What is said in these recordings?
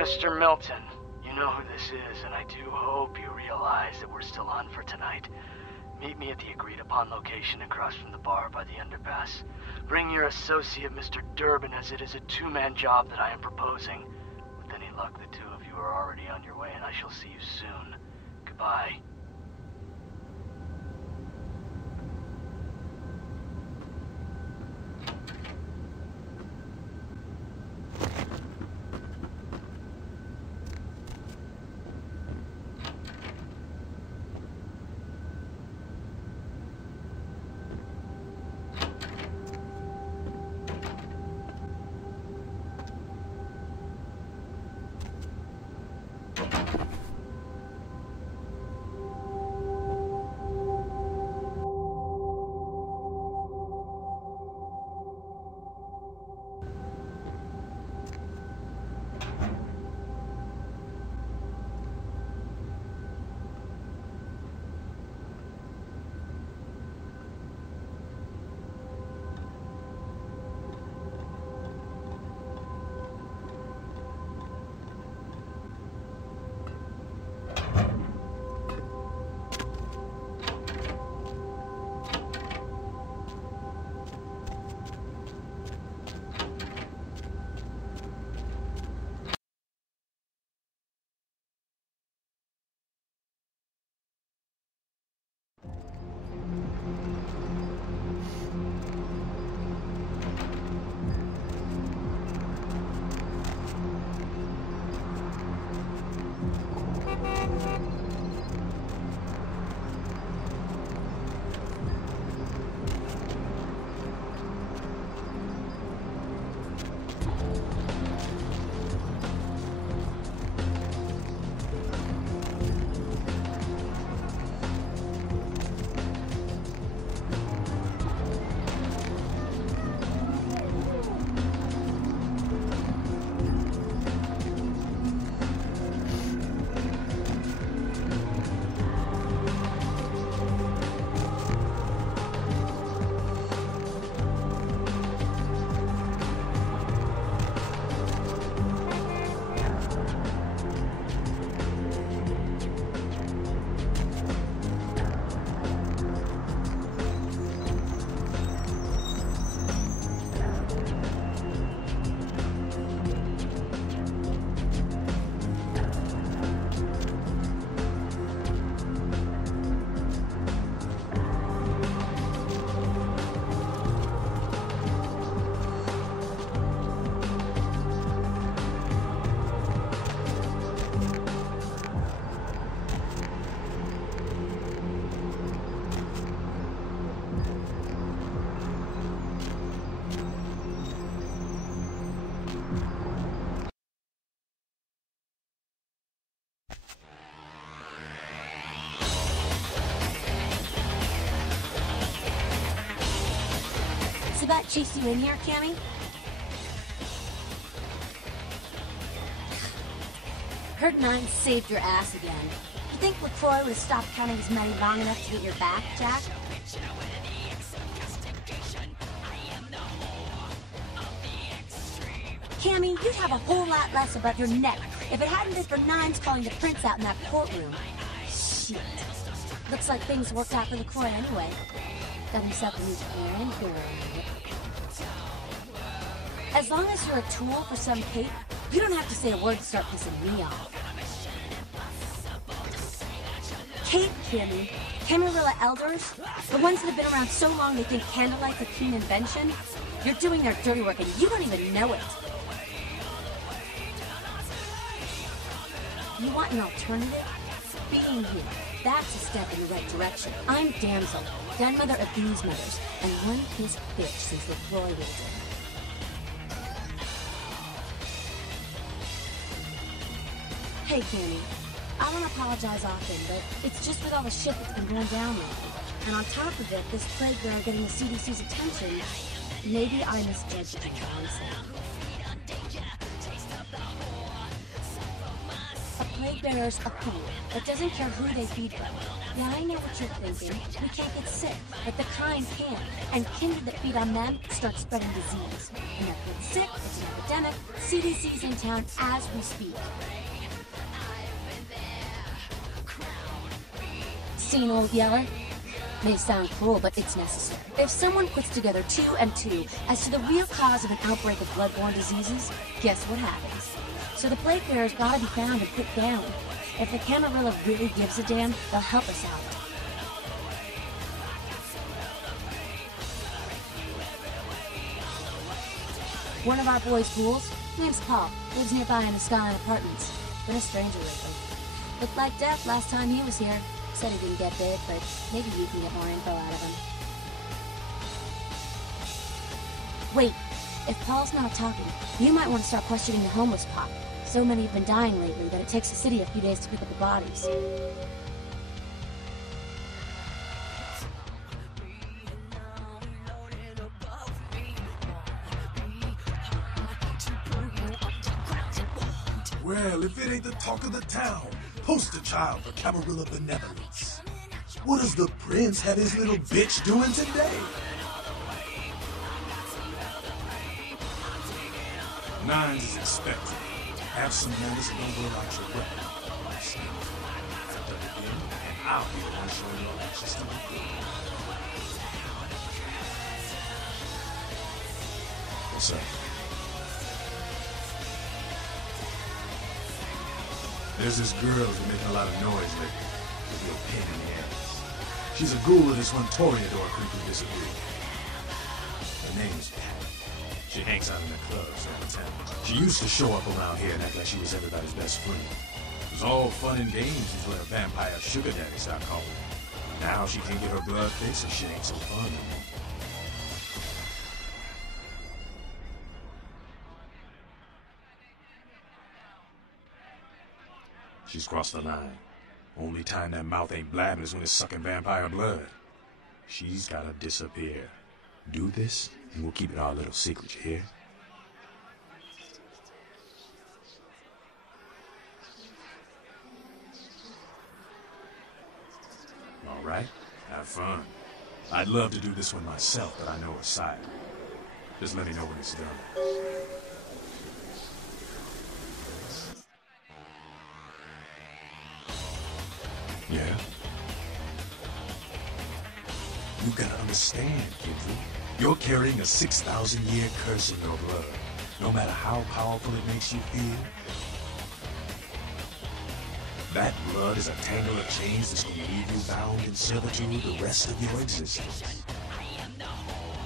Mr. Milton, you know who this is, and I do hope you realize that we're still on for tonight. Meet me at the agreed-upon location across from the bar by the underpass. Bring your associate, Mr. Durbin, as it is a two-man job that I am proposing. With any luck, the two of you are already on your way, and I shall see you soon. Goodbye. Sabat chased you in here, Cammy? Heard Nine saved your ass again. You think LaCroix would have stopped counting his money long enough to get your back, Jack? Cammy, you'd have a whole lot less above your neck if it hadn't been for Nines calling the prince out in that courtroom. Shit. Looks like things worked out for LaCroix anyway. Got himself a new pair and girl. As long as you're a tool for some cape, you don't have to say a word to start pissing me off. Cape, Cammy. Camarilla elders? The ones that have been around so long they think candlelight's a keen invention? You're doing their dirty work and you don't even know it. You want an alternative? Being here. That's a step in the right direction. I'm Damsel, grandmother of these mothers, and one piece of bitch since LaCroix was in. Hey, Cammy. I don't apologize often, but it's just with all the shit that's been going down lately. And on top of it, this plague bearer getting the CDC's attention, maybe I misjudged the concept. A plague bearer's a fool that doesn't care who they feed them. Yeah, I know what you're thinking. We can't get sick, but the kind can. And kindred that feed on them start spreading disease. And if we get sick, it's an epidemic. CDC's in town as we speak. Seen Old Yeller? May sound cruel, but it's necessary. If someone puts together 2 and 2 as to the real cause of an outbreak of bloodborne diseases, guess what happens? So the plague bearers gotta be found and put down. If the Camarilla really gives a damn, they'll help us out. One of our boys' ghouls, name's Paul, lives nearby in the Skyline Apartments. Been a stranger lately. Looked like death last time he was here. Said he didn't get bit, but maybe you can get more info out of him. Wait, if Paul's not talking, you might want to start questioning the homeless pop. So many have been dying lately that it takes the city a few days to pick up the bodies. Well, if it ain't the talk of the town, poster child for Camarilla benevolence. What does the prince have his little bitch doing today? Nines is expected. Have some manners and don't wear out your weapon. After the game, and I'll be the one showing you that she's still good. What's up? There's this girl who's making a lot of noise lately. With your pain in the ass. She's a ghoul of this one Toreador creep who disappeared. Her name's Pat. She hangs out in the clubs all the time. She used to show up around here and act like she was everybody's best friend. It was all fun and games until her vampire sugar daddy started calling. Now she can't get her blood fixed and shit ain't so fun anymore. She's crossed the line. Only time that mouth ain't blabbing is when it's sucking vampire blood. She's gotta disappear. Do this, and we'll keep it our little secret, you hear? All right, have fun. I'd love to do this one myself, but I know her side. Just let me know when it's done. Yeah? You gotta understand, Kendra. You're carrying a 6,000-year curse in your blood. No matter how powerful it makes you feel. That blood is a tangle of chains that's gonna leave you bound in servitude the rest of your existence.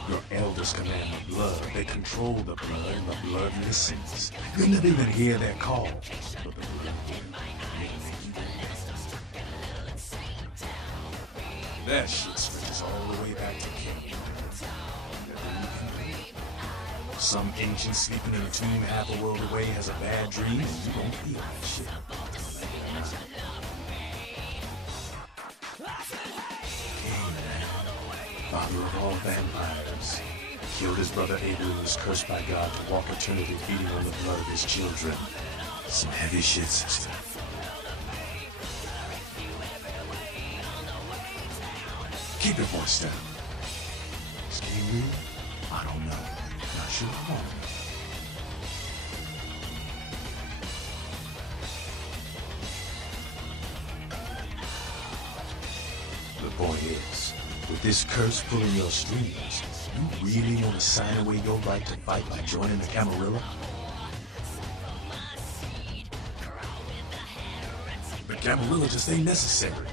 Your elders command the blood. They control the blood, and the blood listens. You'll never even hear their call. But the blood will. That shit stretches all the way back to King. some ancient sleeping in a tomb half a world away has a bad dream, and you don't feel that shit. Cain, father of all vampires, killed his brother Abel and was cursed by God to walk eternity feeding on the blood of his children. Some heavy shit, sister. Keep your voice down. Is Cain real? I don't know. Not sure I want to. The point is, with this curse pulling your strings, you really want to sign away your right to fight by joining the Camarilla? The Camarilla just ain't necessary.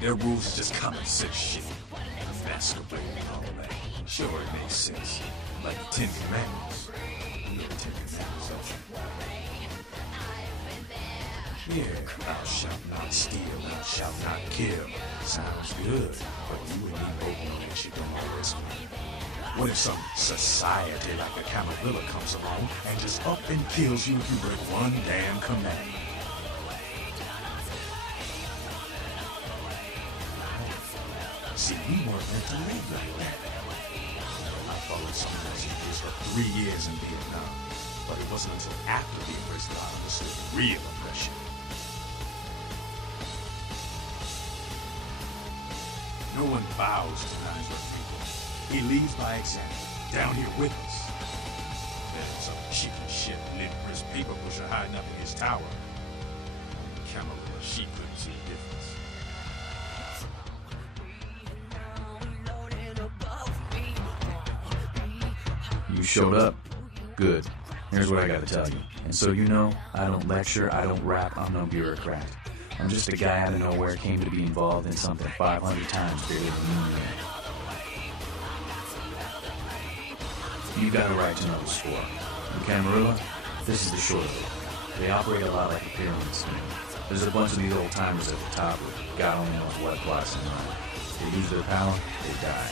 Their rules is just common sense shit. Masquerade and all that. Sure, it makes sense. Like the Ten Commandments. You know the Ten Commandments, don't you? Yeah, thou shalt not steal, thou shalt not kill. Sounds good, but you and me both know that shit don't always work. What if some society like the Camarilla comes along and just up and kills you if you break one damn commandment? See, we weren't meant to live like that. I followed some messages for 3 years in Vietnam, but it wasn't until after the embrace that I understood real oppression. No one bows to Niger people. He leads by example, down here with us. There's some cheeky shit, lip-wrist paper pusher hiding up in his tower. Camarilla, she couldn't see the difference. You showed up? Good. Here's what I gotta tell you. And so you know, I don't lecture, I don't rap, I'm no bureaucrat. I'm just a guy out of nowhere came to be involved in something 500 times bigger than you. You got a right to know the score. The Camarilla, this is the short of it. They operate a lot like a pyramid scheme. There's a bunch of these old timers at the top with God only knows what plots in mind. They lose their power, they die.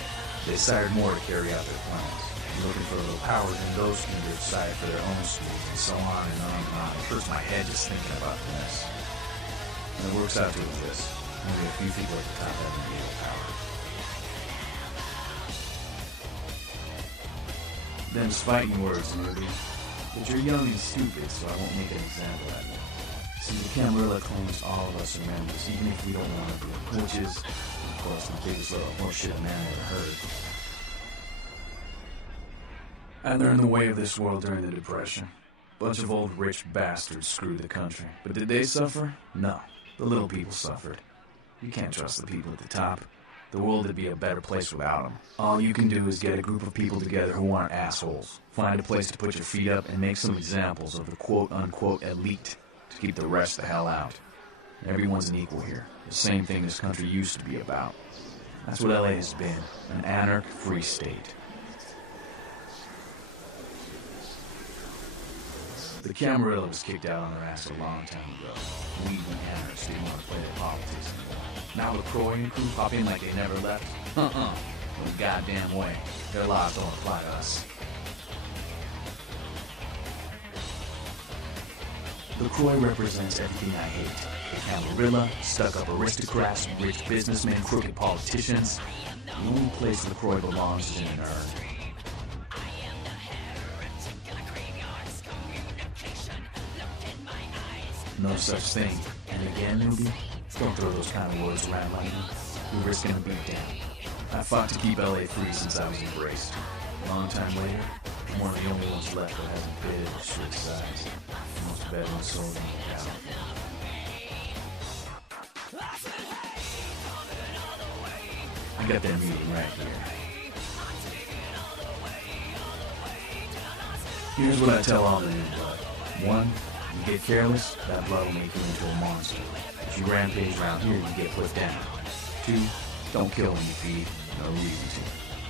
They sired more to carry out their plans. Looking for a little power, then those can decide for their own schools, and so on and on and on. It hurts my head just thinking about this. And it works out to this. Only a few people at the top have the real power. Them's fighting words, maybe. But you're young and stupid, so I won't make an example out of you. See, the Camarilla claims all of us are members, even if we don't want to be, which is, of course, the biggest little horseshit a man ever heard. And they're in the way of this world during the Depression. Bunch of old rich bastards screwed the country. But did they suffer? No. The little people suffered. You can't trust the people at the top. The world would be a better place without them. All you can do is get a group of people together who aren't assholes. Find a place to put your feet up and make some examples of the quote-unquote elite to keep the rest the hell out. Everyone's an equal here. The same thing this country used to be about. That's what LA has been. An anarch-free state. The Camarilla was kicked out on their ass a long time ago. We anarchists didn't want to play their politics anymore. Now LaCroix and crew pop in like they never left? No goddamn way. Their laws don't apply to us. LaCroix represents everything I hate. The Camarilla, stuck-up aristocrats, rich businessmen, crooked politicians. The only place LaCroix belongs is in an urn. No such thing. And again, newbie, don't throw those kind of words around like me. You're risking a beat down. I fought to keep LA free since I was embraced. A long time later, I'm one of the only ones left that hasn't bid or switched sides. The most veteran soldier in the galaxy. I got that meeting right here. Here's what I tell all the new blood. 1, you get careless, that blood will make you into a monster. If you rampage around here, you get put down. 2, don't kill when you feed. No reason to.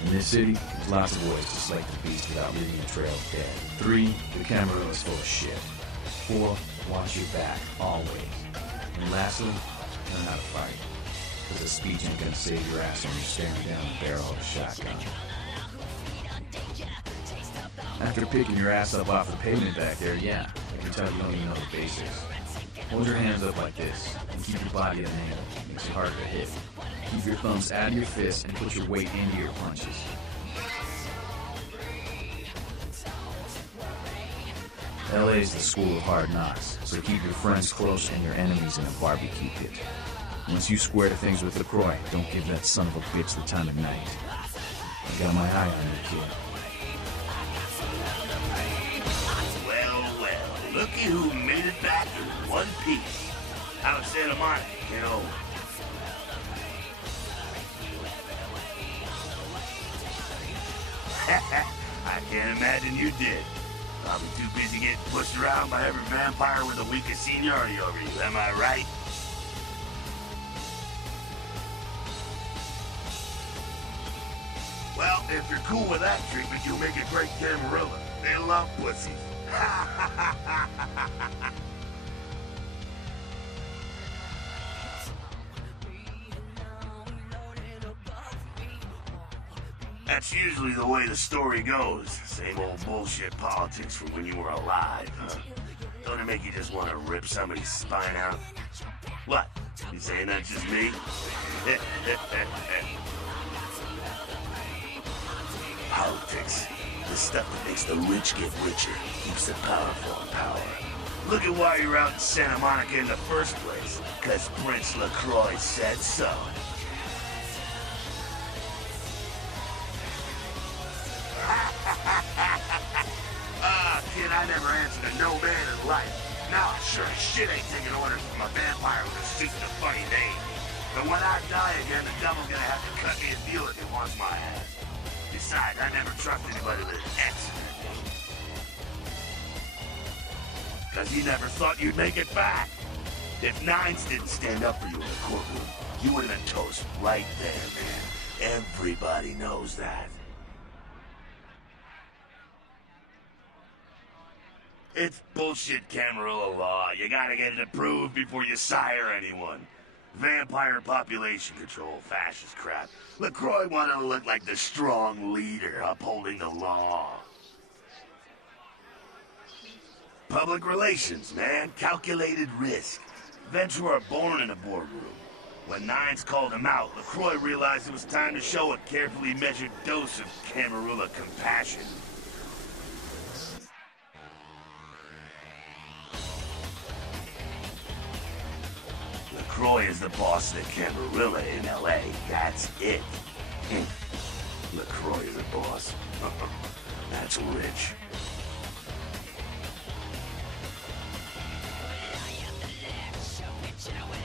In this city, there's lots of ways to slake the beast without leaving a trail of dead. 3, the Camarilla's full of shit. 4, watch your back, always. And lastly, learn how to fight. Because a speech ain't gonna save your ass when you're staring down the barrel of a shotgun. After picking your ass up off the pavement back there, yeah, I can tell you don't even know the basics. Hold your hands up like this, and keep your body at an angle. Makes it harder to hit. Keep your thumbs out of your fists and put your weight into your punches. LA's the school of hard knocks, so keep your friends close and your enemies in a barbecue pit. Once you square to things with LaCroix, don't give that son of a bitch the time of night. I got my eye on you, kid. Well, looky who made it back in one piece. Out of Santa Monica, you know. I can't imagine you did. Probably too busy getting pushed around by every vampire with the weakest seniority over you, am I right? Well, if you're cool with that treatment, you'll make a great Camarilla. They love pussies. That's usually the way the story goes. Same old bullshit politics from when you were alive, huh? Don't it make you just want to rip somebody's spine out? What? You saying that's just me? Politics. The stuff that makes the rich get richer, keeps the powerful in power. Look at why you're out in Santa Monica in the first place. 'Cause Prince LaCroix said so. Kid, I never answered to no man in life. Now I sure as shit ain't taking orders from a vampire with a suit and a funny name. But when I die again, the devil's gonna have to cut me a deal if he wants my ass. Besides, I never trust anybody with an X in their name. 'Cause he never thought you'd make it back. If Nines didn't stand up for you in the courtroom, you would have been toast right there, man. Everybody knows that. It's bullshit Camarilla law. You gotta get it approved before you sire anyone. Vampire population control, fascist crap. LaCroix wanted to look like the strong leader upholding the law. Public relations, man. Calculated risk. Vents were born in a boardroom. When Nines called him out, LaCroix realized it was time to show a carefully measured dose of Camarilla compassion. LaCroix is the boss of the Camarilla in L.A. That's it. LaCroix is the boss. That's rich.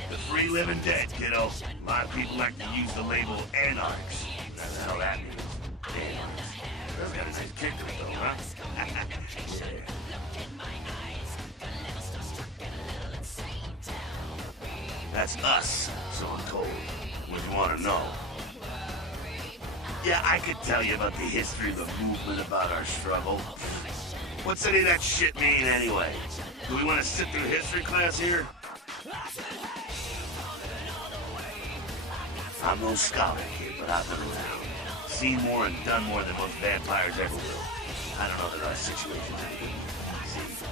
The free living dead, kiddo. A lot of people like to use the label anarchs. What the hell that means? Anarchs. That's got a nice kick to it, though, huh? Yeah. That's us, so I'm told. What do you want to know? Yeah, I could tell you about the history of the movement, about our struggle. What's any of that shit mean, anyway? Do we want to sit through history class here? I'm no scholar, kid, but I've been around. Seen more and done more than most vampires ever will. I don't know that our situation's any good. See,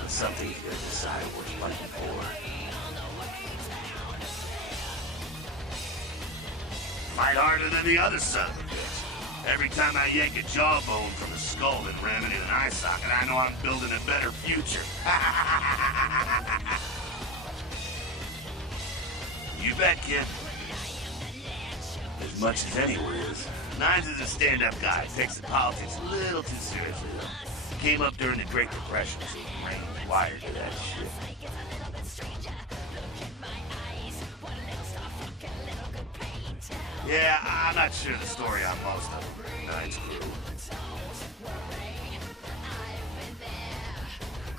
but some things you gotta decide what you're fighting for. Fight harder than the other son of a bitch. Every time I yank a jawbone from a skull and ram it in an eye socket, I know I'm building a better future. You bet, kid. As much as anyone is. Nines is a stand-up guy. Takes the politics a little too seriously, though. Came up during the Great Depression, so the brain's wired to that shit. Yeah, I'm not sure the story on most of them. Nines crew.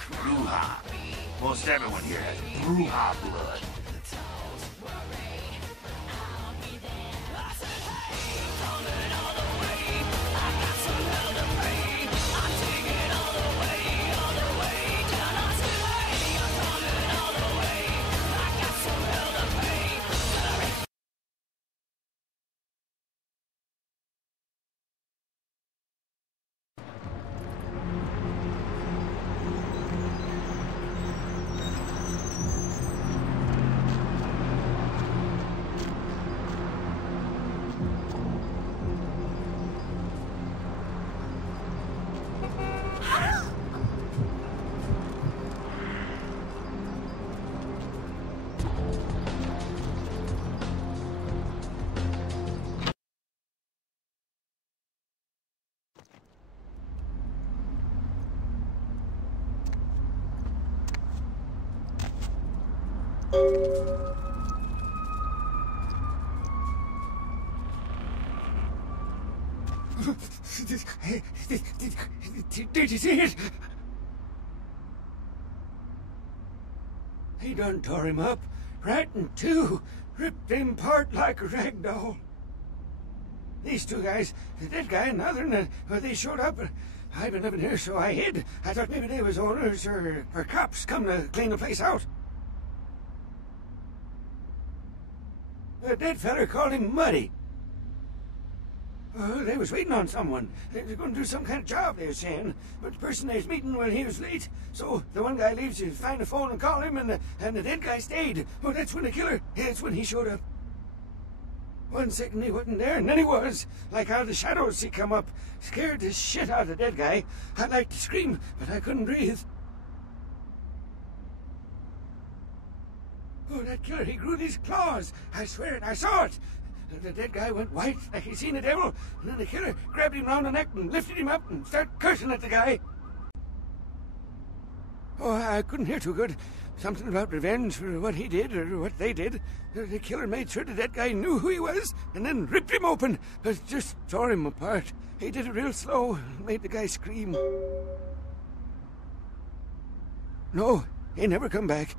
Bruja. Most everyone here has Bruja blood. Did you see it? He done tore him up, right in two, ripped him apart like a rag doll. These two guys, the dead guy and the other, they showed up. I've been living here, so I hid. I thought maybe they was owners or cops come to clean the place out. The dead feller called him Muddy. They was waiting on someone. They was going to do some kind of job, they was saying. But the person they was meeting, well, he was late. So the one guy leaves to find the phone and call him, and the dead guy stayed. Well, that's when the killer, that's when he showed up. 1 second he wasn't there, and then he was. Like out of the shadows he come up. Scared the shit out of the dead guy. I'd like to scream, but I couldn't breathe. Oh, that killer, he grew these claws. I swear it, I saw it. The dead guy went white, like he seen the devil, and then the killer grabbed him round the neck and lifted him up and started cursing at the guy. Oh, I couldn't hear too good. Something about revenge for what he did or what they did. The killer made sure the dead guy knew who he was and then ripped him open, but just tore him apart. He did it real slow and made the guy scream. No, he never come back.